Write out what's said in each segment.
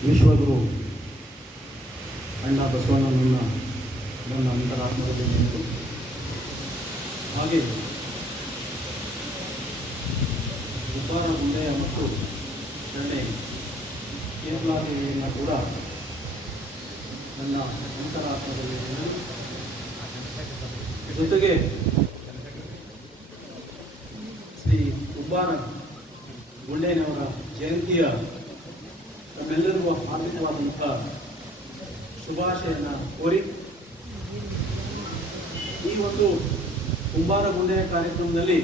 ವಿಶ್ವಗುರು ಅಣ್ಣ ಬಸವಣ್ಣನನ್ನು ನನ್ನ ಅಂತರಾತ್ಮದಲ್ಲಿ ನಿಂತು ಹಾಗೆ ಉಬ್ಬಾರ ಗುಂಡೆಯ ಮತ್ತು ಶರಣೆ ಕೇರಳಾದೇವಿಯನ್ನು ಕೂಡ ನನ್ನ ಅಂತರಾತ್ಮದಲ್ಲಿ ಜೊತೆಗೆ ಶ್ರೀ ಉಬ್ಬಾರ ಗುಂಡೇನವರ ಜಯಂತಿಯ ನಮ್ಮೆಲ್ಲರಿಗೂ ಹಾರ್ದಿಕವಾದಂಥ ಶುಭಾಶಯನ ಕೋರಿ. ಈ ಒಂದು ಕುಂಬಾರ ಗುಂಡೆಯ ಕಾರ್ಯಕ್ರಮದಲ್ಲಿ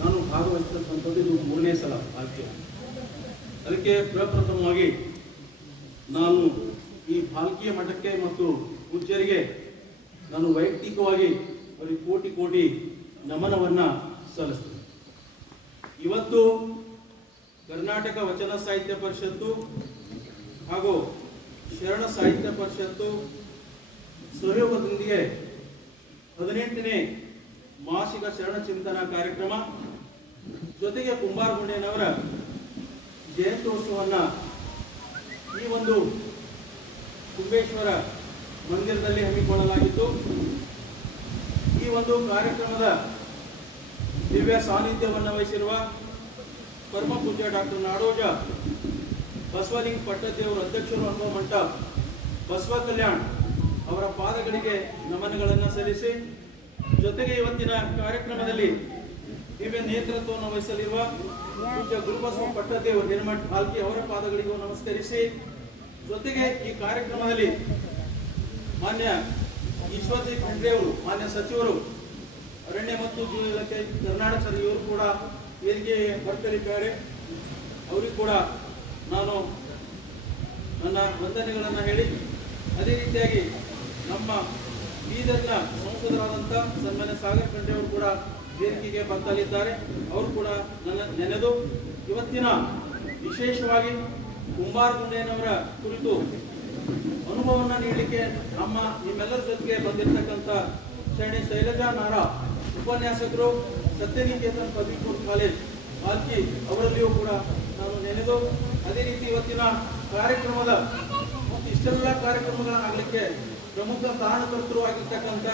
ನಾನು ಭಾಗವಹಿಸ್ತಕ್ಕಂಥದ್ದು ಇದು ಮೂರನೇ ಸಲ ಆಯ್ಕೆ. ಅದಕ್ಕೆ ಪ್ರಪ್ರಥಮವಾಗಿ ನಾನು ಈ ಭಾಲ್ಕಿಯ ಮಠಕ್ಕೆ ಮತ್ತು ಪೂಜ್ಯರಿಗೆ ನಾನು ವೈಯಕ್ತಿಕವಾಗಿ ಅವರಿಗೆ ಕೋಟಿ ಕೋಟಿ ನಮನವನ್ನು ಸಲ್ಲಿಸ್ತೇನೆ. ಇವತ್ತು ಕರ್ನಾಟಕ ವಚನ ಸಾಹಿತ್ಯ ಪರಿಷತ್ತು ಹಾಗೂ ಶರಣ ಸಾಹಿತ್ಯ ಪರಿಷತ್ತು ಸಹಯೋಗದೊಂದಿಗೆ ಹದಿನೆಂಟನೇ ಮಾಸಿಕ ಶರಣ ಚಿಂತನ ಕಾರ್ಯಕ್ರಮ. ಜೊತೆಗೆ ಕುಂಬಾರಗುಂಡೇನವರ ಜಯಂತ್ಯೋತ್ಸವವನ್ನು ಈ ಒಂದು ಕುಂಬೇಶ್ವರ ಮಂದಿರದಲ್ಲಿ ಹಮ್ಮಿಕೊಳ್ಳಲಾಗಿತ್ತು. ಈ ಒಂದು ಕಾರ್ಯಕ್ರಮದ ದಿವ್ಯ ಸಾನ್ನಿಧ್ಯವನ್ನು ವಹಿಸಿರುವ ಪರಮ ಪೂಜ್ಯ ಡಾಕ್ಟರ್ ನಾಡೋಜ, ಬಸವಲಿಂಗ ಪಟ್ಟದೇವರ ಅಧ್ಯಕ್ಷರು ಅನ್ನುವ ಮಂಟಪ, ಬಸವ ಕಲ್ಯಾಣ್ ಅವರ ಪಾದಗಳಿಗೆ ನಮನಗಳನ್ನು ಸಲ್ಲಿಸಿ, ಜೊತೆಗೆ ಇವತ್ತಿನ ಕಾರ್ಯಕ್ರಮದಲ್ಲಿ ದಿವ್ಯ ನೇತೃತ್ವವನ್ನು ವಹಿಸಲಿರುವ ಪೂಜ್ಯ ಗುರುಬಸವ ಪಟ್ಟದೇವರು ನಿರ್ಮಠ್ ಹಾಲ್ಕಿ ಅವರ ಪಾದಗಳಿಗೂ ನಮಸ್ಕರಿಸಿ, ಜೊತೆಗೆ ಈ ಕಾರ್ಯಕ್ರಮದಲ್ಲಿ ಮಾನ್ಯ ಈಶ್ವರ್ಜಿ ಖಂಡ್ರೆ ಮಾನ್ಯ ಸಚಿವರು, ಅರಣ್ಯ ಮತ್ತು ಜೀವ ಇಲಾಖೆ ಕರ್ನಾಟಕ ಇವರು ಕೂಡ ವೇದಿಕೆ ಬರ್ತಿದ್ದಾರೆ ಅವರಿಗೂ ಕೂಡ ನಾನು ನನ್ನ ವಂದನೆಗಳನ್ನು ಹೇಳಿ, ಅದೇ ರೀತಿಯಾಗಿ ನಮ್ಮ ಬೀದರ್ನ ಸಂಸದರಾದಂಥ ಸನ್ಮಾನ್ಯ ಸಾಗರ್ ಖಂಡ್ರೆ ಅವರು ಕೂಡ ವೇದಿಕೆಗೆ ಬರ್ತಲಿದ್ದಾರೆ ಅವರು ಕೂಡ ನನ್ನ ನೆನೆದು, ಇವತ್ತಿನ ವಿಶೇಷವಾಗಿ ಕುಂಬಾರ ಗುಂಡೇನವರ ಕುರಿತು ಅನುಭವವನ್ನು ನೀಡಲಿಕ್ಕೆ ನಮ್ಮ ನಿಮ್ಮೆಲ್ಲರ ಜೊತೆಗೆ ಬಂದಿರತಕ್ಕಂಥ ಶರಣಿ ಶೈಲಜಾ ನಾರ ಉಪನ್ಯಾಸಕರು ಸತ್ಯನಿಕೇತನ್ ಪೂರ್ವ ಕಾಲೇಜ್ ಮಾಲ್ಕಿ ಅವರಲ್ಲಿಯೂ ಕೂಡ ನಾನು ನೆನೆದು ಅದೇ ರೀತಿ ಇವತ್ತಿನ ಕಾರ್ಯಕ್ರಮದ ಮತ್ತು ಇಷ್ಟೆಲ್ಲ ಕಾರ್ಯಕ್ರಮಗಳಾಗಲಿಕ್ಕೆ ಪ್ರಮುಖ ಕಾರಣಕರ್ತರು ಆಗಿರ್ತಕ್ಕಂಥ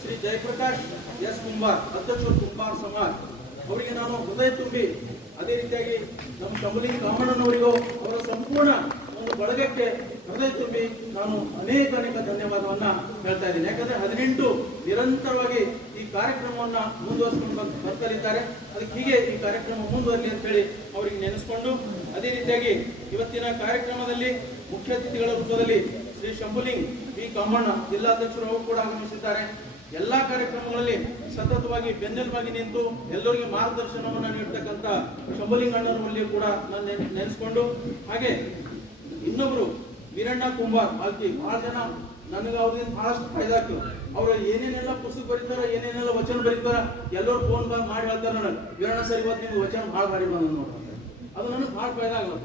ಶ್ರೀ ಜಯಪ್ರಕಾಶ್ ಎಸ್ ಕುಂಬಾರ್, ಅಧ್ಯಕ್ಷರು ಕುಂಬಾರ್ ಸಮಾಜ್, ಅವರಿಗೆ ನಾನು ಹೃದಯ ತುಂಬಿ ಅದೇ ರೀತಿಯಾಗಿ ನಮ್ಮ ಕಮಲಿಂಗ್ ಕಾಮಣ್ಣನವರಿಗೂ ಅವರ ಸಂಪೂರ್ಣ ಒಂದು ಬಳಗಕ್ಕೆ ಹೃದಯ ತುಂಬಿ ನಾನು ಅನೇಕ ಅನೇಕ ಧನ್ಯವಾದವನ್ನ ಹೇಳ್ತಾ ಇದ್ದೀನಿ. ಯಾಕಂದ್ರೆ ಹದಿನೆಂಟು ನಿರಂತರವಾಗಿ ಈ ಕಾರ್ಯಕ್ರಮವನ್ನ ಮುಂದುವರಿಸಿಕೊಂಡು ಬರ್ತಾ ಬರ್ತಾರಿದ್ದಾರೆ. ಅದಕ್ಕೆ ಹೀಗೆ ಈ ಕಾರ್ಯಕ್ರಮ ಮುಂದುವರಲಿ ಅಂತ ಹೇಳಿ ಅವರಿಗೆ ನೆನೆಸ್ಕೊಂಡು ಅದೇ ರೀತಿಯಾಗಿ ಇವತ್ತಿನ ಕಾರ್ಯಕ್ರಮದಲ್ಲಿ ಮುಖ್ಯ ಅತಿಥಿಗಳ ರೂಪದಲ್ಲಿ ಶ್ರೀ ಶಂಭುಲಿಂಗ್ ಬಿ ಕಮ್ಮಣ್ಣ ಜಿಲ್ಲಾಧ್ಯಕ್ಷರು ಕೂಡ ಆಗಮಿಸಿದ್ದಾರೆ. ಎಲ್ಲಾ ಕಾರ್ಯಕ್ರಮಗಳಲ್ಲಿ ಸತತವಾಗಿ ಬೆನ್ನೆಲುಬಾಗಿ ನಿಂತು ಎಲ್ಲರಿಗೆ ಮಾರ್ಗದರ್ಶನವನ್ನು ನೀಡ್ತಕ್ಕಂಥ ಶಂಭುಲಿಂಗಣ್ಣನವರಲ್ಲಿ ಕೂಡ ನಾನು, ನೆನೆಸ್ಕೊಂಡು ಹಾಗೆ ಇನ್ನೊಬ್ರು ವೀರಣ್ಣ ಕುಂಬಾರ್ ಮಾಲ್ಕಿ ಬಹಳ ಜನ ನನಗೆ ಅವ್ರಿಂದ ಬಹಳಷ್ಟು ಫಾಯ್ದಾ ಆಗ್ತದೆ ಅವ್ರು ಏನೇನೆಲ್ಲ ಪುಸ್ತಕ ಬರೀತಾರ, ಏನೇನೆಲ್ಲ ವಚನ ಬರೀತಾರ, ಎಲ್ಲರೂ ಫೋನ್ ಬಂದ್ ಮಾಡಿ ಹೇಳ್ತಾರ ನನಗೆ ವೀರಣ್ಣ ಸರ್, ಇವತ್ತು ನಿಮ್ಗೆ ವಚನ ಭಾಳ ಭಾರಿ ಬಂದ ಅದು ನನಗೆ ಭಾಳ ಫಾಯ್ದಾ ಆಗಲ್ಲ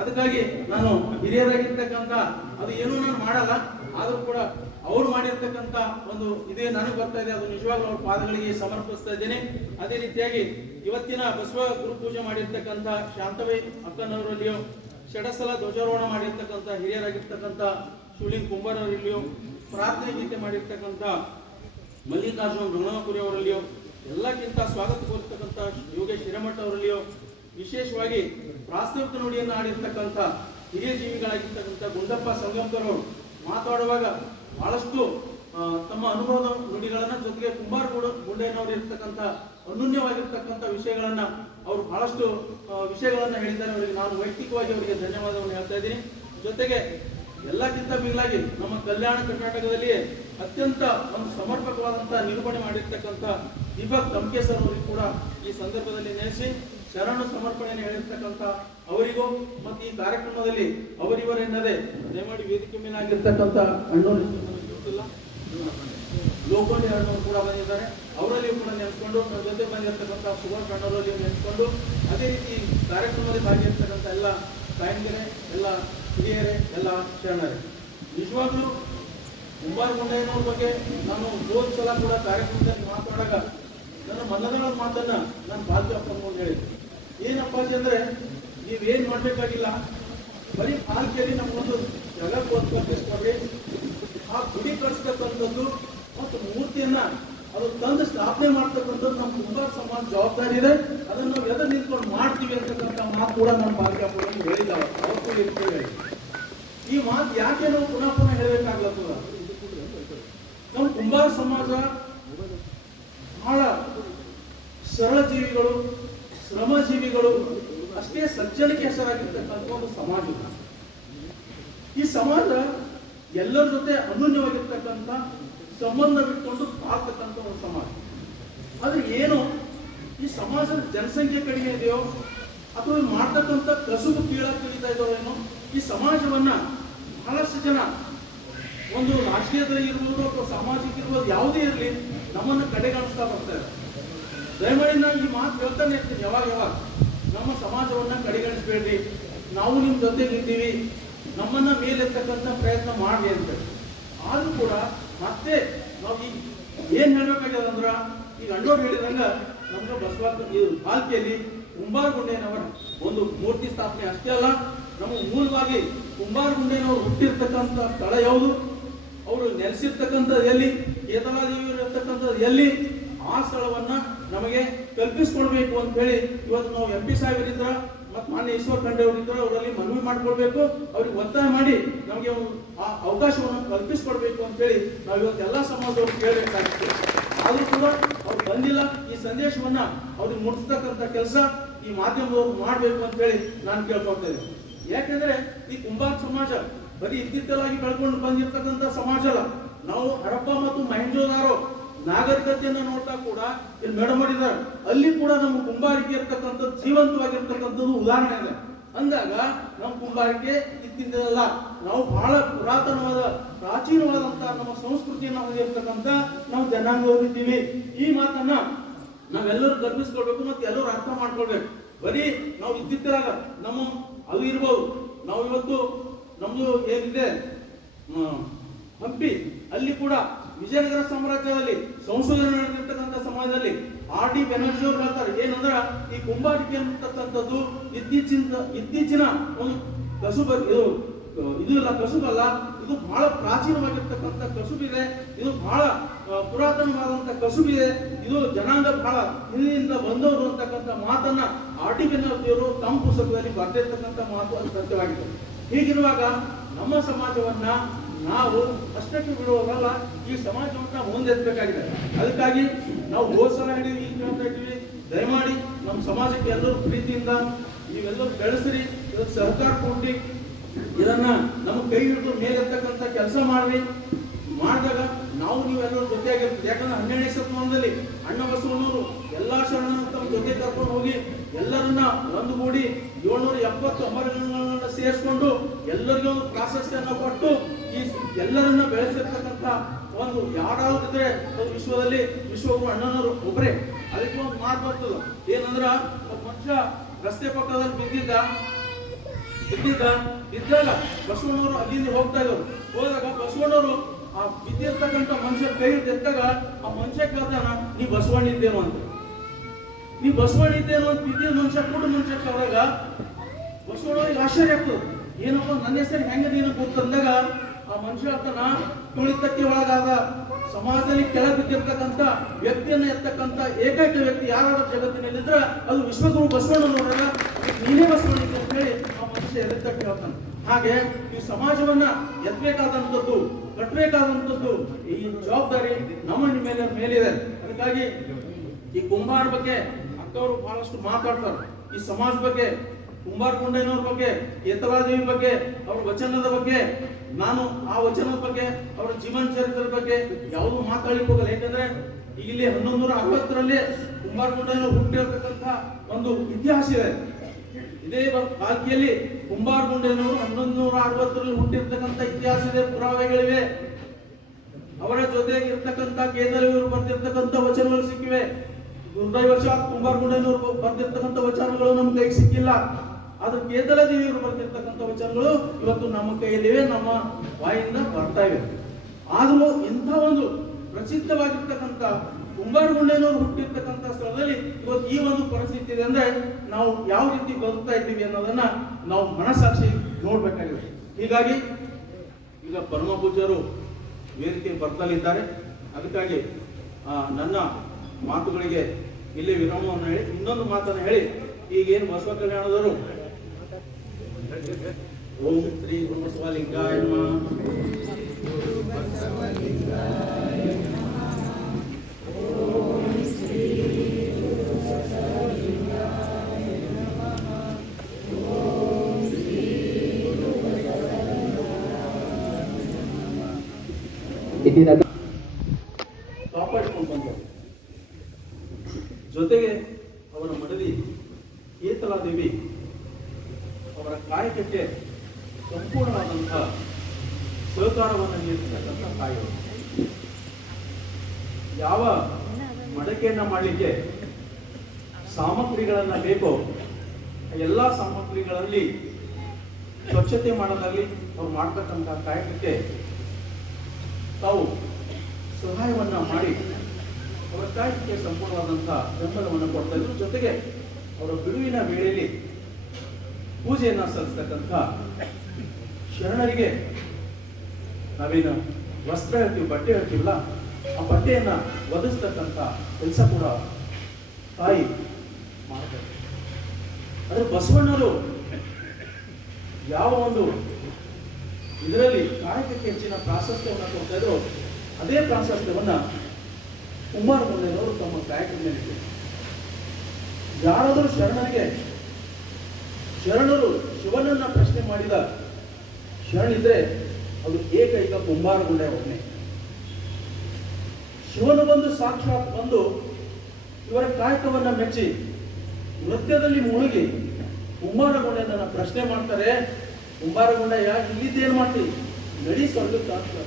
ಅದಕ್ಕಾಗಿ ನಾನು ಹಿರಿಯರಾಗಿರ್ತಕ್ಕಂಥ, ಅದು ಏನೂ ನಾನು ಮಾಡಲ್ಲ, ಆದರೂ ಕೂಡ ಅವ್ರು ಮಾಡಿರ್ತಕ್ಕಂಥ ಒಂದು ಇದೇ ನನಗೆ ಬರ್ತಾ ಇದೆ, ಅದು ನಿಜವಾಗ್ಲೂ ಅವ್ರ ಪಾದಗಳಿಗೆ ಸಮರ್ಪಿಸ್ತಾ ಇದ್ದೇನೆ. ಅದೇ ರೀತಿಯಾಗಿ ಇವತ್ತಿನ ಬಸವ ಗುರು ಪೂಜೆ ಮಾಡಿರ್ತಕ್ಕಂಥ ಶಾಂತವೈ ಅಕ್ಕನವರಲ್ಲಿಯೂ ಷಡಸಲ ಧ್ವಜಾರೋಹಣ ಮಾಡಿರ್ತಕ್ಕಂಥ ಹಿರಿಯರಾಗಿರ್ತಕ್ಕಂಥ ಶಿವಲಿಂಗ್ ಕುಂಬಾರವರಲ್ಲಿಯೂ ಪ್ರಾರ್ಥನೆ ಗೀತೆ ಮಾಡಿರ್ತಕ್ಕಂಥ ಮಲ್ಲಿಕಾರ್ಜುನ ಋಣಪುರಿ ಅವರಲ್ಲಿಯೂ, ಎಲ್ಲಕ್ಕಿಂತ ಸ್ವಾಗತ ಕೋರ್ತಕ್ಕಂಥ ಯೋಗೇಶ್ ಹಿರಮಠ ಅವರಲ್ಲಿಯೂ, ವಿಶೇಷವಾಗಿ ಪ್ರಾಸ್ತಾವಿಕ ನುಡಿಯನ್ನು ಆಡಿರ್ತಕ್ಕಂಥ ಹಿರಿಯ ಜೀವಿಗಳಾಗಿರ್ತಕ್ಕಂಥ ಗುಂಡಪ್ಪ ಸಂಗಮಕರ್ ಮಾತಾಡುವಾಗ ಬಹಳಷ್ಟು ತಮ್ಮ ಅನುಭವದ ನುಡಿಗಳನ್ನು ಜೊತೆಗೆ ಕುಂಬಾರ ಗುಡ ಗುಂಡೇನವರು ಇರ್ತಕ್ಕಂಥ ಅನನ್ಯವಾಗಿರ್ತಕ್ಕಂಥ ವಿಷಯಗಳನ್ನ ಅವರು ಬಹಳಷ್ಟು ವಿಷಯಗಳನ್ನು ಹೇಳಿದ್ದಾರೆ. ಅವರಿಗೆ ನಾನು ವೈಯಕ್ತಿಕವಾಗಿ ಅವರಿಗೆ ಧನ್ಯವಾದವನ್ನು ಹೇಳ್ತಾ ಇದ್ದೀನಿ. ಜೊತೆಗೆ ಎಲ್ಲಕ್ಕಿಂತ ಮಿಗಿಲಾಗಿ ನಮ್ಮ ಕಲ್ಯಾಣ ಕರ್ನಾಟಕದಲ್ಲಿ ಅತ್ಯಂತ ಒಂದು ಸಮರ್ಪಕವಾದಂತಹ ನಿರೂಪಣೆ ಮಾಡಿರ್ತಕ್ಕಂಥ ದೀಪಕ್ ತಮ್ಕೇಸರ್ ಅವರಿಗೆ ಕೂಡ ಈ ಸಂದರ್ಭದಲ್ಲಿ ನೆನೆಸಿ ಶರಣ ಸಮರ್ಪಣೆಯನ್ನು ಹೇಳಿರ್ತಕ್ಕಂಥ ಅವರಿಗೂ ಮತ್ತು ಈ ಕಾರ್ಯಕ್ರಮದಲ್ಲಿ ಅವರಿವರೆನ್ನದೆ ದಯಮಾಡಿ ವೇದಿಕೆ ಮೇಲಾಗಿರ್ತಕ್ಕಂಥ ಅಣ್ಣೋರು ಅಣ್ಣ ನನಗೆ ಗೊತ್ತಿಲ್ಲ. ಲೋಕೋಲಿ ಅಣ್ಣವರು ಕೂಡ ಬಂದಿದ್ದಾರೆ. ಅವರಲ್ಲಿಯೂ ಕೂಡ ನೆನೆಸ್ಕೊಂಡು ನನ್ನ ಜೊತೆ ಬಂದಿರತಕ್ಕಂಥ ಸುಭಾಷ್ ಅಣ್ಣವರಲ್ಲಿ ನೆನೆಸ್ಕೊಂಡು, ಅದೇ ರೀತಿ ಕಾರ್ಯಕ್ರಮದಲ್ಲಿ ಭಾಗಿಯಾಗಿರ್ತಕ್ಕಂಥ ಎಲ್ಲ ತಾಯಂದಿರೇ ಎಲ್ಲ ಹಿರಿಯರೇ, ಎಲ್ಲ ಶರಣರೇ. ನಿಜವಾಗ್ಲೂ ಮುಂಬಾರ್ ಗುಂಡಯ್ಯನವ್ರ ಬಗ್ಗೆ ನಾನು ಹೋದ ಸಲ ಕೂಡ ಕಾರ್ಯಕ್ರಮದಲ್ಲಿ ಮಾತಾಡಾಗ ನನ್ನ ಮನದ ಮಾತನ್ನ ನಾನು ಭಾಗ್ಯ ಅಪ್ಪನ ಮುಂದೆ ಹೇಳಿದ್ದೆ. ಏನಪ್ಪಾಜಿ ಅಂದ್ರೆ, ನೀವೇನ್ ಮಾಡ್ಬೇಕಾಗಿಲ್ಲ? ಬರೀ ಪಾಲ್ಕಿಯಲ್ಲಿ ನಮಗೊಂದು ಜಗ ಕಲ್ಪಿಸ್ಕೊಡ್ರಿ. ಆ ಗುಡಿ ಕಳಿಸ್ತಕ್ಕಂಥದ್ದು ಮತ್ತು ಮೂರ್ತಿಯನ್ನ ಅದು ತಂದು ಸ್ಥಾಪನೆ ಮಾಡ್ತಕ್ಕಂಥದ್ದು ನಮ್ಮ ತುಂಬಾ ಸಮಾಜ ಜವಾಬ್ದಾರಿ ಇದೆ. ಅದನ್ನು ನಾವು ಎದುರು ನಿಂತ್ಕೊಂಡು ಮಾಡ್ತೀವಿ ಅಂತಕ್ಕಂಥ ಮಾತು ಕೂಡ ನಮ್ಮ ಪಾಲ್ಕಾಪುರದಲ್ಲಿ ಹೇಳಿದ್ದಾವೆ ಅವತ್ತು ಈ ಮಾತು ಯಾಕೆ ನಾವು ಪುನಃ ಪುನಃ ಹೇಳಬೇಕಾಗ್ಲತ್ತದ ನಮ್ಮ ಕುಂಬಾರ ಸಮಾಜ ಬಹಳ ಸರಳ ಜೀವಿಗಳು ಶ್ರಮ ಜೀವಿಗಳು ಅಷ್ಟೇ ಸಜ್ಜನಿಕೆ ಹೆಸರಾಗಿರ್ತಕ್ಕಂಥ ಒಂದು ಸಮಾಜ. ಈ ಸಮಾಜ ಎಲ್ಲರ ಜೊತೆ ಅನನ್ಯವಾಗಿರ್ತಕ್ಕಂಥ ಸಂಬಂಧವಿಟ್ಕೊಂಡು ಬಾಳ್ತಕ್ಕಂಥ ಒಂದು ಸಮಾಜ. ಆದರೆ ಏನು? ಈ ಸಮಾಜದ ಜನಸಂಖ್ಯೆ ಕಡಿಮೆ ಇದೆಯೋ, ಅಥವಾ ಮಾಡ್ತಕ್ಕಂಥ ಕಸುಬು ಕೀಳಾಗಿ ತಿಳಿತಾ ಇದ್ದಾರೋ ಏನೋ, ಈ ಸಮಾಜವನ್ನ ಬಹಳಷ್ಟು ಜನ ಒಂದು ರಾಜಕೀಯದಲ್ಲಿ ಇರ್ಬೋದು ಅಥವಾ ಸಾಮಾಜಿಕ ಇರ್ಬೋದು, ಯಾವುದೇ ಇರಲಿ, ನಮ್ಮನ್ನು ಕಡೆಗಣಿಸ್ತಾ ಬರ್ತಾರೆ ದಯಮಾಡಿ ನಾನು ಈ ಮಾತು ಹೇಳ್ತಾನೆ ಇರ್ತೀನಿ ಯಾವಾಗ ಯಾವಾಗ. ನಮ್ಮ ಸಮಾಜವನ್ನು ಕಡೆಗಣಿಸ್ಬೇಡ್ರಿ. ನಾವು ನಿಮ್ಮ ಜೊತೆಗೆ ಇದ್ದೀವಿ. ನಮ್ಮನ್ನು ಮೇಲೆತ್ತಕ್ಕಂಥ ಪ್ರಯತ್ನ ಮಾಡಿ ಅಂತ. ಆದರೂ ಕೂಡ ಮತ್ತೆ ನಾವು ಈ ಏನ್ ಹೇಳ್ಬೇಕಾಗ್ಯದ ಅಂದ್ರ, ಈಗ ಅಣ್ಣವ್ರು ಹೇಳಿದಂಗ ನಮ್ಗೆ ಬಸವ ಇದು ಪಾಲ್ಕಿಯಲ್ಲಿ ಒಂದು ಮೂರ್ತಿ ಸ್ಥಾಪನೆ ಅಷ್ಟೇ ಅಲ್ಲ, ನಮ್ಮ ಮೂಲವಾಗಿ ಕುಂಬಾರಗುಂಡೇನವರು ಹುಟ್ಟಿರ್ತಕ್ಕಂಥ ಸ್ಥಳ ಯಾವುದು? ಅವರು ನೆಲೆಸಿರ್ತಕ್ಕಂಥದ್ದು ಎಲ್ಲಿ? ಕೇತಲಾದೇವಿಯವರು ಇರ್ತಕ್ಕಂಥದ್ದು ಎಲ್ಲಿ? ಆ ಸ್ಥಳವನ್ನ ನಮಗೆ ಕಲ್ಪಿಸ್ಕೊಡ್ಬೇಕು ಅಂತ ಹೇಳಿ ಇವತ್ತು ನಾವು ಎಂ ಪಿ ಸಾಹೇಬರಿದ್ರ ಮತ್ತು ಮಾನ್ಯ ಈಶ್ವರ್ ಖಂಡೆ ಅವರಿದ್ದರೆ ಅವರಲ್ಲಿ ಮನವಿ ಮಾಡಿಕೊಳ್ಬೇಕು. ಅವ್ರಿಗೆ ಒತ್ತಾಯ ಮಾಡಿ ನಮಗೆ ಆ ಅವಕಾಶವನ್ನು ಕಲ್ಪಿಸ್ಕೊಡ್ಬೇಕು ಅಂತ ಹೇಳಿ ನಾವು ಇವತ್ತು ಎಲ್ಲ ಸಮಾಜದವ್ರು ಕೇಳಬೇಕಾಗಿತ್ತು. ಆದರೂ ಕೂಡ ಅವ್ರು ಬಂದಿಲ್ಲ. ಈ ಸಂದೇಶವನ್ನು ಅವ್ರಿಗೆ ಮುಟ್ಟಿಸ್ತಕ್ಕಂಥ ಕೆಲಸ ಈ ಮಾಧ್ಯಮದವ್ರು ಮಾಡಬೇಕು ಅಂತ ಹೇಳಿ ನಾನು ಕೇಳ್ಕೊಳ್ತಾ ಯಾಕೆಂದರೆ ಈ ಕುಂಬಾರ ಸಮಾಜ ಬರೀ ಇದ್ದಿದ್ದಲಾಗಿ ಬೆಳ್ಕೊಂಡು ಬಂದಿರ್ತಕ್ಕಂಥ ಸಮಾಜ ಅಲ್ಲ. ನಾವು ಹರಪ್ಪ ಮತ್ತು ಮಹೇಂಜೋದಾರೋ ನಾಗರಿಕತೆಯನ್ನ ನೋಡ್ತಾ ಕೂಡ ಇಲ್ಲಿ ಮೇಡಮ್ ಅಲ್ಲಿ ಕೂಡ ನಮ್ಮ ಕುಂಬಾರಿಕೆ ಇರ್ತಕ್ಕಂಥದ್ದು, ಜೀವಂತವಾಗಿರ್ತಕ್ಕಂಥದ್ದು ಉದಾಹರಣೆ ಇದೆ ಅಂದಾಗ ನಮ್ಮ ಕುಂಬಾರಿಕೆ ಇತ್ತಿದ್ದಲ್ಲ ನಾವು ಬಹಳ ಪುರಾತನವಾದ ಪ್ರಾಚೀನವಾದಂತಹ ನಮ್ಮ ಸಂಸ್ಕೃತಿಯನ್ನು ಹೊಂದಿರತಕ್ಕಂಥ ನಾವು ಜನಾಂಗವಾಗಿದ್ದೀವಿ ಈ ಮಾತನ್ನ ನಾವೆಲ್ಲರೂ ಗರ್ಭಿಸ್ಕೊಳ್ಬೇಕು ಮತ್ತೆ ಎಲ್ಲರೂ ಅರ್ಥ ಮಾಡ್ಕೊಳ್ಬೇಕು. ಬರೀ ನಾವು ಇದ್ದಿದ್ದಾಗ ನಮ್ಮ ಅದು ಇರ್ಬೋದು. ನಾವು ಇವತ್ತು ನಮ್ದು ಏನಿದೆ ಹಂಪಿ. ಅಲ್ಲಿ ಕೂಡ ವಿಜಯನಗರ ಸಾಮ್ರಾಜ್ಯದಲ್ಲಿ ಸಂಶೋಧನೆ ನಡೆದಿರ್ತಕ್ಕಂಥ ಸಮಾಜದಲ್ಲಿ ಆರ್ ಡಿ ಬೆನರ್ಜಿ ಅವರು ಹೇಳ್ತಾರೆ, ಏನಂದ್ರ ಈ ಕುಂಬಾಟಿಕೆ ಅಂತಕ್ಕಂಥದ್ದು ಇತ್ತೀಚಿನ ಇತ್ತೀಚಿನ ಒಂದು ಕಸುಬ, ಇದು ಇದು ಇಲ್ಲ ಕಸುಬಲ್ಲ, ಇದು ಬಹಳ ಪ್ರಾಚೀನವಾಗಿರ್ತಕ್ಕಂಥ ಕಸುಬಿದೆ, ಇದು ಬಹಳ ಪುರಾತನವಾದಂಥ ಕಸುಬಿದೆ, ಇದು ಜನಾಂಗ ಬಹಳ ಹಿಂದಿನಿಂದ ಬಂದವರು ಅಂತಕ್ಕಂಥ ಮಾತನ್ನ ಆರ್ ಡಿ ಬೆನರ್ಜಿಯವರು ತಮ್ಮ ಪುಸ್ತಕದಲ್ಲಿ ಬರ್ತಿರ್ತಕ್ಕಂಥ ಮಾತು ಅದು ಸತ್ಯವಾಗಿದೆ ಹೀಗಿರುವಾಗ ನಮ್ಮ ಸಮಾಜವನ್ನ ನಾವು ಅಷ್ಟಕ್ಕೆ ಬಿಡುವಾಗಲ್ಲ ಈ ಸಮಾಜವನ್ನು ನಾವು ಮುಂದೆತ್ತಬೇಕಾಗಿದೆ ಅದಕ್ಕಾಗಿ ನಾವು ಘೋಷಣೆ ಹಿಡಿ ಹಿಡಿದು ಈಗ ಹೇಳ್ತಾ ಇದ್ದೀವಿ. ದಯಮಾಡಿ ನಮ್ಮ ಸಮಾಜಕ್ಕೆ ಎಲ್ಲರೂ ಪ್ರೀತಿಯಿಂದ ನೀವೆಲ್ಲರೂ ಬೆಳೆಸ್ರಿ. ಇದಕ್ಕೆ ಸಹಕಾರ ಕೊಟ್ಟು. ಇದನ್ನ ನಮ್ಮ ಕೈ ಹಿಡಿದು ಮೇಲೆತ್ತಕ್ಕಂಥ ಕೆಲಸ ಮಾಡ್ರಿ. ಮಾಡಿದಾಗ ನಾವು ನೀವೆಲ್ಲರೂ ಜೊತೆಯಾಗಿರ್ತೀವಿ ಯಾಕಂದ್ರೆ ಹನ್ನೆರಡನೇ ಶತಮಾನದಲ್ಲಿ ಅಣ್ಣ ಬಸವಣ್ಣವರು ಎಲ್ಲಾ ಶರಣರು ತಮ್ಮ ಜೊತೆ ಕರ್ಕೊಂಡು ಹೋಗಿ ಎಲ್ಲರನ್ನ ಒಂದುಗೂಡಿ ಏಳ್ನೂರ ಎಪ್ಪತ್ತು ಅಮರಗಳನ್ನ ಸೇರಿಸ್ಕೊಂಡು ಎಲ್ಲರಿಗೂ ಪ್ರಾಶಸ್ತ್ಯವನ್ನು ಕೊಟ್ಟು ಈ ಎಲ್ಲರನ್ನ ಬೆಳೆಸಿರ್ತಕ್ಕಂಥ ಒಂದು ಯಾರಾದ್ರೆ ವಿಶ್ವದಲ್ಲಿ ವಿಶ್ವಗುರು ಅಣ್ಣನವರು ಒಬ್ಬರೇ ಅದಕ್ಕೆ ಒಂದು ಮಾತು ಬರ್ತದ. ಏನಂದ್ರ, ಒಬ್ಬ ಮನುಷ್ಯ ರಸ್ತೆ ಪಕ್ಕದಲ್ಲಿ ಬಿದ್ದಿದ್ದ ಬಿದ್ದಿದ್ದ ಇದ್ದಾಗ ಬಸವಣ್ಣವರು ಅಲ್ಲಿಂದ ಹೋಗ್ತಾ ಇದ್ರು. ಹೋದಾಗ ಬಸವಣ್ಣವರು ಆ ಬಿದ್ದಿರ್ತಕ್ಕಂಥ ಮನುಷ್ಯ ಕೈ ಎತ್ತಾಗ ಆ ಮನುಷ್ಯ ಕೇಳ್ತಾನ, ನೀ ಬಸವಣ್ಣ ಇದ್ದೇನೋ? ಅಂತ. ನೀ ಬಸವಣ್ಣ ಇದ್ದೇನೋ? ಅಂತ ಬಿದ್ದಿದ್ದ ಮನುಷ್ಯ ಕೂಡ ಮನುಷ್ಯ ಕೇಳಿದಾಗ ಬಸವಣ್ಣವ್ರಿಗೆ ಆಶ್ಚರ್ಯ ಆಗ್ತದೆ. ಏನಪ್ಪ, ನನ್ನ ಹೆಸರು ಹೆಂಗ ನೀನು ಗೊತ್ತಂದಾಗ ಆ ಮನುಷ್ಯ ಆತನ ತುಳಿತಕ್ಕೆ ಒಳಗಾದ ಸಮಾಜದಲ್ಲಿ ಕೆಳ ಬಿದ್ದಿರ್ತಕ್ಕಂಥ ವ್ಯಕ್ತಿಯನ್ನ ಎತ್ತಕ್ಕಂಥ ಏಕೈಕ ವ್ಯಕ್ತಿ ಯಾರಾದ್ರೂ ಜಗತ್ತಿನಲ್ಲಿದ್ರೆ ಅದು ವಿಶ್ವಗುರು ಬಸವಣ್ಣನವರಾಗ ನೀನೇ ಬಸವಣ್ಣ ಅಂತ ಹೇಳಿ ಆ ಮನುಷ್ಯ ಎದೆತ್ತಕ್ಕೆ ಹೇಳ್ತಾನೆ ಹಾಗೆ ಈ ಸಮಾಜವನ್ನ ಎತ್ತಬೇಕಾದಂಥದ್ದು ಕಟ್ಟಬೇಕಾದಂಥದ್ದು ಈ ಜವಾಬ್ದಾರಿ ನಮ್ಮ ಮೇಲೆ ಮೇಲಿದೆ. ಅದಕ್ಕಾಗಿ ಈ ಕುಂಬಾರ ಬಗ್ಗೆ ಅಕ್ಕವರು ಬಹಳಷ್ಟು ಮಾತಾಡ್ತಾರೆ. ಈ ಸಮಾಜ ಬಗ್ಗೆ ಕುಂಬಾರ ಗುಂಡಯ್ಯನವ್ರ ಬಗ್ಗೆ ಏತಲಾದೇವಿ ಬಗ್ಗೆ, ಅವ್ರ ವಚನದ ಬಗ್ಗೆ, ನಾನು ಆ ವಚನದ ಬಗ್ಗೆ, ಅವರ ಜೀವನ ಚರಿತ್ರದ ಬಗ್ಗೆ ಯಾವುದೂ ಮಾತಾಡಲಿಕ್ಕೆ ಹೋಗಲ್ಲ ಯಾಕಂದ್ರೆ ಇಲ್ಲಿ ಹನ್ನೊಂದು ನೂರ ಅರವತ್ತರಲ್ಲಿ ಕುಂಬಾರ ಹುಟ್ಟಿರ್ತಕ್ಕಂಥ ಒಂದು ಇತಿಹಾಸ ಇದೆ. ಇದೇ ಬಾಕಿಯಲ್ಲಿ ಕುಂಬಾರ ಗುಂಡಯ್ಯನವರು ಹನ್ನೊಂದು ನೂರ ಅರವತ್ತರಲ್ಲಿ ಹುಟ್ಟಿರ್ತಕ್ಕಂಥ ಇತಿಹಾಸ ಇದೆ, ಪುರಾವೆಗಳಿವೆ. ಅವರ ಜೊತೆಗೆ ಇರ್ತಕ್ಕಂಥ ಕೇಂದ್ರವರು ಬರ್ತಿರ್ತಕ್ಕಂಥ ವಚನಗಳು ಸಿಕ್ಕಿವೆ. ದುರ್ದೈವಶ ಕುಂಬಾರ್ ಗುಂಡನವರು ಬರ್ತಿರ್ತಕ್ಕಂಥ ವಚನಗಳು ನಮ್ಗೆ ಸಿಕ್ಕಿಲ್ಲ. ಆದ್ರೆ ಕೇಂದ್ರ ದೇವಿಯವರು ಬರ್ತಿರ್ತಕ್ಕಂಥ ವಿಚಾರಗಳು ಇವತ್ತು ನಮ್ಮ ಕೈಯಲ್ಲಿವೆ, ನಮ್ಮ ಬಾಯಿಂದ ಬರ್ತಾ ಇವೆ. ಆದರೂ ಇಂಥ ಒಂದು ಪ್ರಸಿದ್ಧವಾಗಿರ್ತಕ್ಕಂಥ ಕುಂಬಾರಗುಂಡೆನವರು ಹುಟ್ಟಿರ್ತಕ್ಕಂಥ ಸ್ಥಳದಲ್ಲಿ ಇವತ್ತು ಈ ಒಂದು ಪರಿಸ್ಥಿತಿ ಇದೆ ಅಂದ್ರೆ ನಾವು ಯಾವ ರೀತಿ ಬದುಕ್ತಾ ಇದ್ದೀವಿ ಅನ್ನೋದನ್ನ ನಾವು ಮನಸ್ಸಾಕ್ಷಿ ನೋಡ್ಬೇಕಾಗಿದೆ. ಹೀಗಾಗಿ ಈಗ ಪರಮ ಪೂಜ್ಯರು ವೇದಿಕೆ ಬರ್ತಲಿದ್ದಾರೆ ಅದಕ್ಕಾಗಿ ನನ್ನ ಮಾತುಗಳಿಗೆ ಇಲ್ಲಿ ವಿರಾಮವನ್ನು ಹೇಳಿ, ಇನ್ನೊಂದು ಮಾತನ್ನು ಹೇಳಿ, ಈಗೇನು ಬಸವ ಕಲ್ಯಾಣದವರು ಗುರು ಬಸವಲಿಂಗಾಯ ನಮಃ ಇಂದಿನ ಕಾಪಾಡಿಕೊಂಡು ಬಂದರು ಜೊತೆಗೆ ಅವರ ಮಡದಿ ಏತಲಾದೇವಿ. ಅವರ ಕಾಯಕಕ್ಕೆ ಸಂಪೂರ್ಣವಾದಂತಹ ಸಹಕಾರವನ್ನು ನೀಡ್ತಕ್ಕಂಥ ತಾಯಿಯವರು ಯಾವ ಮಡಕೆಯನ್ನು ಮಾಡಲಿಕ್ಕೆ ಸಾಮಗ್ರಿಗಳನ್ನ ಬೇಕೋ ಎಲ್ಲ ಸಾಮಗ್ರಿಗಳಲ್ಲಿ ಸ್ವಚ್ಛತೆ ಮಾಡೋದಾಗಲಿ ಅವ್ರು ಮಾಡ್ತಕ್ಕಂಥ ಕಾಯಕಕ್ಕೆ ತಾವು ಸಹಾಯವನ್ನ ಮಾಡಿ ಅವರ ಕಾಯಕಕ್ಕೆ ಸಂಪೂರ್ಣವಾದಂಥ ಬೆಂಬಲವನ್ನು ಕೊಡ್ತಾ ಜೊತೆಗೆ ಅವರ ಬಿಡುವಿನ ವೇಳೆಯಲ್ಲಿ ಪೂಜೆಯನ್ನ ಸಲ್ಲಿಸ್ತಕ್ಕಂಥ ಶರಣರಿಗೆ ನಾವೇನು ವಸ್ತ್ರ ಹೇಳ್ತೀವಿ, ಬಟ್ಟೆ ಹೇಳ್ತೀವಲ್ಲ, ಆ ಬಟ್ಟೆಯನ್ನ ಒದಗಿಸ್ತಕ್ಕಂಥ ಕೆಲಸ ಕೂಡ ತಾಯಿ ಮಾಡ್ತಾರೆ. ಆದರೆ ಬಸವಣ್ಣರು ಯಾವ ಒಂದು ಇದರಲ್ಲಿ ಕಾಯಕಕ್ಕೆ ಹೆಚ್ಚಿನ ಪ್ರಾಶಸ್ತ್ಯವನ್ನು ಕೊಡ್ತಾ ಇದ್ರು, ಅದೇ ಪ್ರಾಶಸ್ತ್ಯವನ್ನು ಕುಮಾರ ಮುಂದೆ ತಮ್ಮ ಕಾಯಕದ ಮೇಲೆ ಯಾರಾದರೂ ಶರಣರಿಗೆ ಶರಣರು ಶಿವನನ್ನ ಪ್ರಶ್ನೆ ಮಾಡಿದ. ಶರಣಿದ್ರೆ ಅದು ಏಕೈಕ ಕುಂಬಾರಗುಂಡೆ ಒಮ್ಮೆ ಶಿವನು ಬಂದು ಸಾಕ್ಷಾತ್ ಬಂದು ಇವರ ಕಾಯಕವನ್ನ ಮೆಚ್ಚಿ ನೃತ್ಯದಲ್ಲಿ ಮುಳುಗಿ ಕುಂಬಾರಗುಂಡೆಯನ್ನ ಪ್ರಶ್ನೆ ಮಾಡ್ತಾರೆ. ಕುಂಬಾರಗುಂಡ ಯಾಕೆ ಇಲ್ಲಿದ್ದೇನು ಮಾಡ್ತಿ? ನಡಿ ಸ್ವರ್ಗಕ್ಕೆ ಆಗ್ತದೆ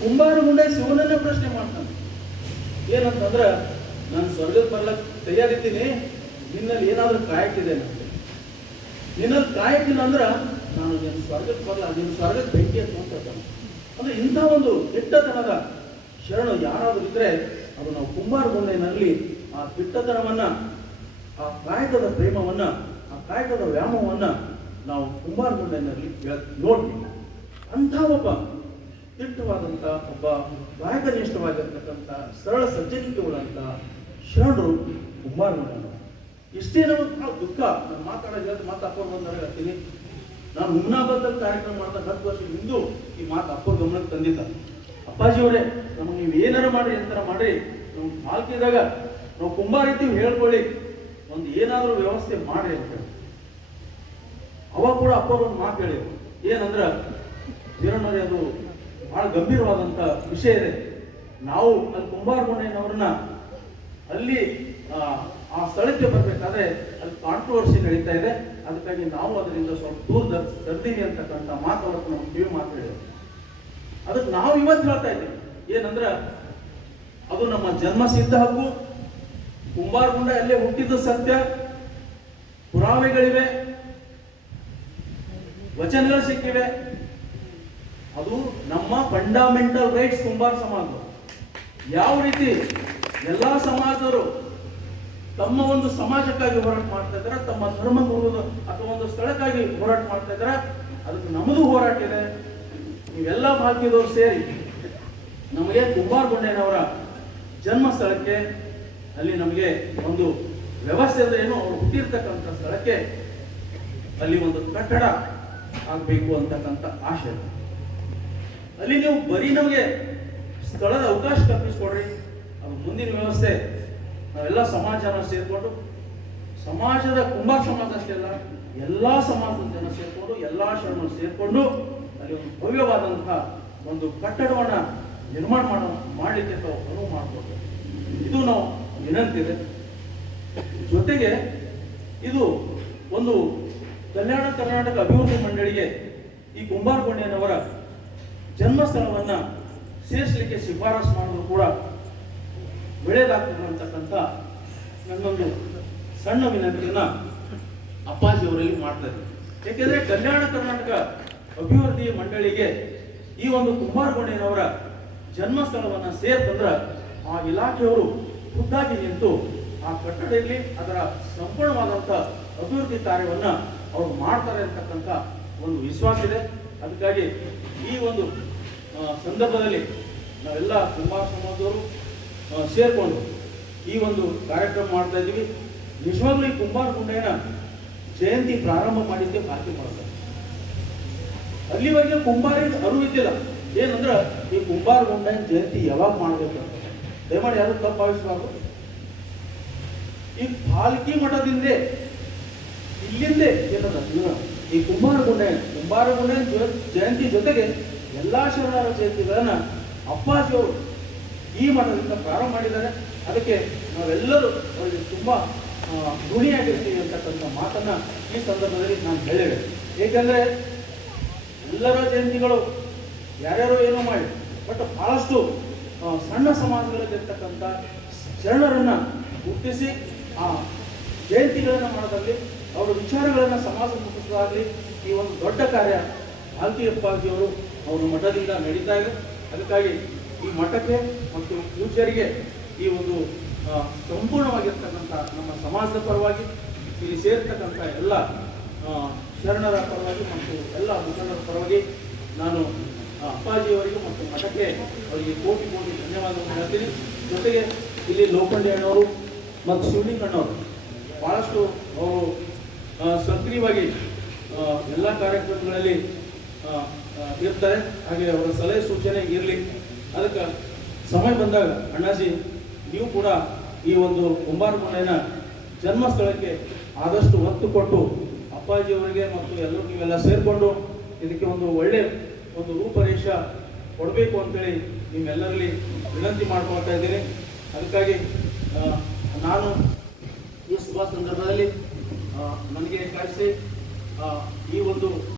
ಕುಂಬಾರಗುಂಡೆ ಶಿವನನ್ನ ಪ್ರಶ್ನೆ ಮಾಡ್ತಾನೆ. ಏನಂತಂದ್ರ, ನಾನು ಸ್ವರ್ಗಕ್ಕೆ ಬರ್ಲಕ್ ತಯಾರಿದ್ದೀನಿ. ನಿನ್ನಲ್ಲಿ ಏನಾದರೂ ಕಾಯಕ್ಕಿದೆ ನನಗೆ ನಿನ್ನಲ್ಲಿ ಕಾಯಕ್ಕಿಲ್ಲ ಅಂದ್ರೆ ನಾನು ನಿನ್ನ ಸ್ವರ್ಗಕ್ಕೆ ಬರಲ್ಲ ನಿನ್ನ ಸ್ವರ್ಗಕ್ಕೆ ಬೆಂಕಿ ಅಂತ ಅಂದ್ರೆ ಇಂಥ ಒಂದು ಕೆಟ್ಟತನದ ಶರಣು ಯಾರಾದರೂ ಇದ್ರೆ ಅದು ನಾವು ಕುಂಬಾರ ಕುಂಬಾರಗುಂಡೆನಲ್ಲಿ ಆ ಕೆಟ್ಟತನವನ್ನ, ಆ ಕಾಯಕದ ಪ್ರೇಮವನ್ನ, ಆ ಕಾಯಕದ ವ್ಯಾಮವನ್ನ ನಾವು ಕುಂಬಾರ ಕುಂಬಾರಗುಂಡೆನಲ್ಲಿ ನೋಡ್ತೀವಿ ಅಂಥ ಒಬ್ಬ ತಿಟ್ಟವಾದಂಥ ಒಬ್ಬ ಕಾಯಕನಿಷ್ಠವಾಗಿರ್ತಕ್ಕಂಥ ಸರಳ ಸಜ್ಜನಿಕೆ ಶರಣರು ಕುಂಬಾರಗುಂಡರು ಇಷ್ಟೇ ನಮಗೆ ಭಾಳ ದುಃಖ, ನಾನು ಮಾತಾಡೋದು ಮಾತು ಅಪ್ಪ ಬಂದಾಗ ಹೇಳ್ತೀನಿ ನಾನು ಹುಮ್ನಾಬಾದಲ್ಲಿ ಕಾರ್ಯಕ್ರಮ ಮಾಡ್ತಾ ಹತ್ತು ವರ್ಷ ಹಿಂದೂ, ಈ ಮಾತು ಅಪ್ಪ ಗಮನಕ್ಕೆ ತಂದಿದ್ದ ಅಪ್ಪಾಜಿ ಅವರೇ, ನಮಗೆ ನೀವು ಏನಾರು ಮಾಡಿ ಎಂತರ ಮಾಡಿ ನಾವು ಮಾಲ್ಕಿದಾಗ ನಾವು ಕುಂಬಾರ ಇದ್ದೀವಿ ಹೇಳ್ಕೊಳ್ಳಿ. ಒಂದು ಏನಾದರೂ ವ್ಯವಸ್ಥೆ ಮಾಡಿ ಅಂತ ಹೇಳಿ. ಅವಾಗ ಕೂಡ ಅಪ್ಪ ಒಂದು ಮಾತು ಹೇಳಿದ್ರು ಏನಂದ್ರೆ ವೀರಣ್ಣವ್ರೆ ಅದು ಬಹಳ ಗಂಭೀರವಾದಂಥ ವಿಷಯ ಇದೆ. ನಾವು ಅಲ್ಲಿ ಕುಂಬಾರಗುಂಡೆಯವ್ರನ್ನ ಅಲ್ಲಿ ಆ, ಸ್ಥಳಕ್ಕೆ ಬರಬೇಕಾದ್ರೆ ಅಲ್ಲಿ ಕಾಂಟ್ರವರ್ಸಿ ನಡೀತಾ ಇದೆ. ಅದಕ್ಕಾಗಿ ನಾವು ಅದರಿಂದ ಸ್ವಲ್ಪ ದೂರ ಸರ್ದೀನಿ ಅಂತಕ್ಕಂಥ ಮಾತು ಅವತ್ತು ನಮ್ಮ ಕಿವಿ ಮಾತು ಹೇಳಿದ್ರು ಅದಕ್ಕೆ ನಾವು ಇವತ್ತು ಹೇಳ್ತಾ ಇದ್ದೀವಿ. ಏನಂದ್ರೆ ಅದು ನಮ್ಮ ಜನ್ಮ ಸಿದ್ಧ ಹಕ್ಕು. ಕುಂಬಾರಗುಂಡ ಅಲ್ಲೇ ಹುಟ್ಟಿದ್ದು ಸತ್ಯ. ಪುರಾವೆಗಳಿವೆ. ವಚನಗಳು ಸಿಕ್ಕಿವೆ. ಅದು ನಮ್ಮ ಫಂಡಮೆಂಟಲ್ ರೈಟ್ಸ್ ಕುಂಬಾರ ಸಮಾಜ. ಯಾವ ರೀತಿ? ಎಲ್ಲ ಸಮಾಜದವರು ತಮ್ಮ ಒಂದು ಸಮಾಜಕ್ಕಾಗಿ ಹೋರಾಟ ಮಾಡ್ತಾ ಇದ್ದಾರೆ, ತಮ್ಮ ಧರ್ಮ ಗುರುವುದು ಅಥವಾ ಒಂದು ಸ್ಥಳಕ್ಕಾಗಿ ಹೋರಾಟ ಮಾಡ್ತಾ ಇದ್ದಾರೆ, ಅದಕ್ಕೆ ನಮ್ಮದು ಹೋರಾಟ ಇದೆ ನೀವೆಲ್ಲ ಭಾಗ್ಯದವರು ಸೇರಿ ನಮಗೆ ಕುಂಬಾರ ಗುಂಡೇನವರ ಜನ್ಮ ಸ್ಥಳಕ್ಕೆ ಅಲ್ಲಿ ನಮಗೆ ಒಂದು ವ್ಯವಸ್ಥೆ ಅಂದ್ರೆ ಏನು ಅವರು ಹುಟ್ಟಿರ್ತಕ್ಕಂಥ ಸ್ಥಳಕ್ಕೆ ಅಲ್ಲಿ ಒಂದು ಕಟ್ಟಡ ಆಗಬೇಕು ಅಂತಕ್ಕಂಥ ಆಶೆ. ಅಲ್ಲಿ ನೀವು ಬರೀ ನಮಗೆ ಸ್ಥಳದ ಅವಕಾಶ ಕಲ್ಪಿಸ್ಕೊಡ್ರಿ, ಅದು ಮುಂದಿನ ವ್ಯವಸ್ಥೆ ನಾವೆಲ್ಲ ಸಮಾಜನ ಸೇರಿಕೊಂಡು, ಸಮಾಜದ ಕುಂಬಾರ ಸಮಾಜ ಅಷ್ಟೇ ಅಲ್ಲ, ಎಲ್ಲ ಸಮಾಜದ ಜನ ಸೇರಿಕೊಂಡು, ಎಲ್ಲ ಶರಣರು ಸೇರಿಕೊಂಡು ಅಲ್ಲಿ ಒಂದು ಭವ್ಯವಾದಂತಹ ಒಂದು ಕಟ್ಟಡವನ್ನು ನಿರ್ಮಾಣ ಮಾಡ, ಮಾಡಲಿಕ್ಕೆ ತಾವು ಅನುವು ಮಾಡಿಕೊಡ್ಬೇಕು ಇದು ನಾವು ವಿನಂತಿದೆ. ಜೊತೆಗೆ ಇದು ಒಂದು ಕಲ್ಯಾಣ ಕರ್ನಾಟಕ ಅಭಿವೃದ್ಧಿ ಮಂಡಳಿಗೆ ಈ ಕುಂಬಾರಗೊಂಡೆಯನವರ ಜನ್ಮಸ್ಥಳವನ್ನ ಸೇರಿಸಲಿಕ್ಕೆ ಶಿಫಾರಸು ಮಾಡಲು ಕೂಡ ಒಳ್ಳೆಯದಾಗ್ತದೆ ಅಂತಕ್ಕಂಥ ನನ್ನೊಂದು ಸಣ್ಣ ವಿನಂತಿಯನ್ನ ಅಪ್ಪಾಜಿ ಅವರಲ್ಲಿ ಮಾಡ್ತಾ ಇದ್ದೀನಿ. ಏಕೆಂದರೆ ಕಲ್ಯಾಣ ಕರ್ನಾಟಕ ಅಭಿವೃದ್ಧಿ ಮಂಡಳಿಗೆ ಈ ಒಂದು ಕುಂಬಾರಗೊಂಡೆಯನವರ ಜನ್ಮಸ್ಥಳವನ್ನು ಸೇರ್ತಂದ್ರ ಆ ಇಲಾಖೆಯವರು ಖುದ್ದಾಗಿ ನಿಂತು ಆ ಕಟ್ಟಡದಲ್ಲಿ ಅದರ ಸಂಪೂರ್ಣವಾದಂಥ ಅಭಿವೃದ್ಧಿ ಕಾರ್ಯವನ್ನ ಅವರು ಮಾಡ್ತಾರೆ ಅಂತಕ್ಕಂಥ ಒಂದು ವಿಶ್ವಾಸ ಇದೆ. ಅದಕ್ಕಾಗಿ ಈ ಒಂದು ಸಂದರ್ಭದಲ್ಲಿ ನಾವೆಲ್ಲ ಕುಮಾರ ಸಮಾಜದವರು ಸೇರ್ಕೊಂಡು ಈ ಒಂದು ಕಾರ್ಯಕ್ರಮ ಮಾಡ್ತಾ ಇದ್ದೀವಿ. ನಿಜವಾಗ್ಲೂ ಈ ಕುಂಬಾರ ಗುಂಡೇನ ಜಯಂತಿ ಪ್ರಾರಂಭ ಮಾಡಿದ್ದೆ ಭಾಗ್ಯ ಮಾಡ್ತಾರೆ. ಅಲ್ಲಿವರೆಗೆ ಕುಂಬಾರಿಗೆ ಅರಿವು ಇದ್ದಿಲ್ಲ. ಏನಂದ್ರೆ ಈ ಕುಂಬಾರ ಗುಂಡೇನ ಜಯಂತಿ ಯಾವಾಗ ಮಾಡ್ಬೇಕು ದಯಮಾಡಿ ಯಾರು ತಪ್ಪು ಭಾವಿಸಬಾರ್ದು ಈ ಪಾಲ್ಕಿ ಮಠದಿಂದ, ಇಲ್ಲಿಂದೇ ಏನದ ಈ ಕುಂಬಾರ ಗುಂಡೆ ಕುಂಬಾರ ಗುಂಡೆ ಜಯಂತಿ ಜೊತೆಗೆ ಎಲ್ಲಾ ಶರಣರ ಜಯಂತಿಗಳನ್ನ ಅಪ್ಪಾಜಿಯವರು ಈ ಮಠದಿಂದ ಪ್ರಾರಂಭ ಮಾಡಿದ್ದಾರೆ. ಅದಕ್ಕೆ ನಾವೆಲ್ಲರೂ ಅವರಿಗೆ ತುಂಬ ಋಣಿಯಾಗಿರ್ತೀವಿ ಅಂತಕ್ಕಂಥ ಮಾತನ್ನ ಈ ಸಂದರ್ಭದಲ್ಲಿ ನಾನು ಹೇಳಿದೆ. ಏಕೆಂದರೆ ಎಲ್ಲರ ಜಯಂತಿಗಳು ಯಾರ್ಯಾರೋ ಏನೋ ಮಾಡಿ ಬಟ್ ಬಹಳಷ್ಟು ಸಣ್ಣ ಸಮಾಜಗಳಲ್ಲಿರ್ತಕ್ಕಂಥ ಶರಣರನ್ನು ಹುಟ್ಟಿಸಿ ಆ, ಜಯಂತಿಗಳನ್ನು ಮಾಡೋದಾಗಲಿ ಅವರ ವಿಚಾರಗಳನ್ನು ಸಮಾಜ ಮುಟ್ಟಿಸೋದಾಗಲಿ ಈ ಒಂದು ದೊಡ್ಡ ಕಾರ್ಯ ಭಾರತೀಯಪ್ಪಾಜಿಯವರು ಅವರ ಮಠದಿಂದ ನಡೀತಾ ಇದೆ. ಅದಕ್ಕಾಗಿ ಈ ಮಠಕ್ಕೆ ಮತ್ತು ಪೂಜ್ಯರಿಗೆ ಈ ಒಂದು ಸಂಪೂರ್ಣವಾಗಿರ್ತಕ್ಕಂಥ ನಮ್ಮ ಸಮಾಜದ ಪರವಾಗಿ, ಇಲ್ಲಿ ಸೇರ್ತಕ್ಕಂಥ ಎಲ್ಲ ಶರಣರ ಪರವಾಗಿ ಮತ್ತು ಎಲ್ಲ ಮುಖಂಡರ ಪರವಾಗಿ ನಾನು ಅಪ್ಪಾಜಿಯವರಿಗೆ ಮತ್ತು ಮಠಕ್ಕೆ ಅವರಿಗೆ ಕೋಟಿ ಕೋಟಿ ಧನ್ಯವಾದವನ್ನು ಹೇಳ್ತೀನಿ. ಜೊತೆಗೆ ಇಲ್ಲಿ ಲೋಖಂಡಿ ಅಣ್ಣವರು ಮತ್ತು ಶಿವಲಿಂಗಣ್ಣವರು ಭಾಳಷ್ಟು ಅವರು ಸಕ್ರಿಯವಾಗಿ ಎಲ್ಲ ಕಾರ್ಯಕ್ರಮಗಳಲ್ಲಿ ಇರ್ತಾರೆ. ಹಾಗೆ ಅವರ ಸಲಹೆ ಸೂಚನೆ ಇರಲಿ. ಅದಕ್ಕೆ ಸಮಯ ಬಂದಾಗ ಅಣ್ಣಾಜಿ, ನೀವು ಕೂಡ ಈ ಒಂದು ಕುಂಬಾರ ಮನೆಯ ಜನ್ಮಸ್ಥಳಕ್ಕೆ ಆದಷ್ಟು ಒತ್ತು ಕೊಟ್ಟು ಅಪ್ಪಾಜಿಯವರಿಗೆ ಮತ್ತು ಎಲ್ಲರೂ ನೀವೆಲ್ಲ ಸೇರಿಕೊಂಡು ಇದಕ್ಕೆ ಒಂದು ಒಳ್ಳೆ ಒಂದು ರೂಪರೇಷ ಕೊಡಬೇಕು ಅಂತೇಳಿ ನಿಮ್ಮೆಲ್ಲರಲ್ಲಿ ವಿನಂತಿ ಮಾಡ್ಕೊಳ್ತಾ ಇದ್ದೀನಿ. ಅದಕ್ಕಾಗಿ ನಾನು ಈ ಶುಭ ಸಂದರ್ಭದಲ್ಲಿ ನನಗೆ ಕಳಿಸಿ ಈ ಒಂದು